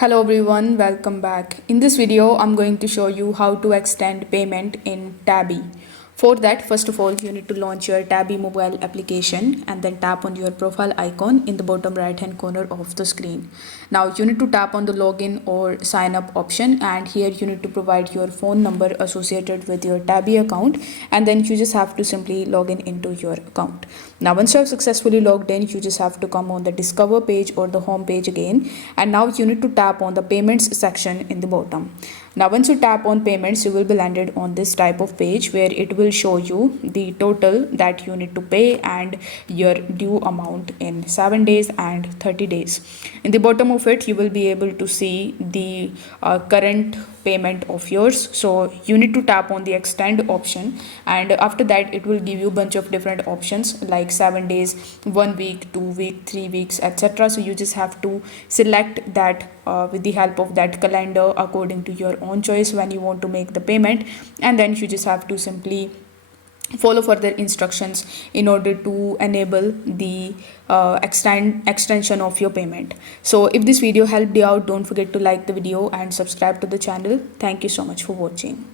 Hello everyone, welcome back. In this video, I'm going to show you how to extend payment in Tabby. For that, first of all, you need to launch your Tabby mobile application and then tap on your profile icon in the bottom right hand corner of the screen. Now you need to tap on the login or sign up option, and here you need to provide your phone number associated with your Tabby account, and then you just have to simply log in into your account. Now once you have successfully logged in, you just have to come on the discover page or the home page again, and now you need to tap on the payments section in the bottom. Now once you tap on payments, you will be landed on this type of page where it will show you the total that you need to pay and your due amount in 7 days and 30 days. In the bottom of it, you will be able to see the current payment of yours. So you need to tap on the extend option, and after that it will give you a bunch of different options like 7 days, 1 week, 2 week, 3 weeks, etc. So you just have to select that with the help of that calendar according to your own choice when you want to make the payment, and then you just have to simply follow further instructions in order to enable the extension of your payment. So if this video helped you out, don't forget to like the video and subscribe to the channel. Thank you so much for watching.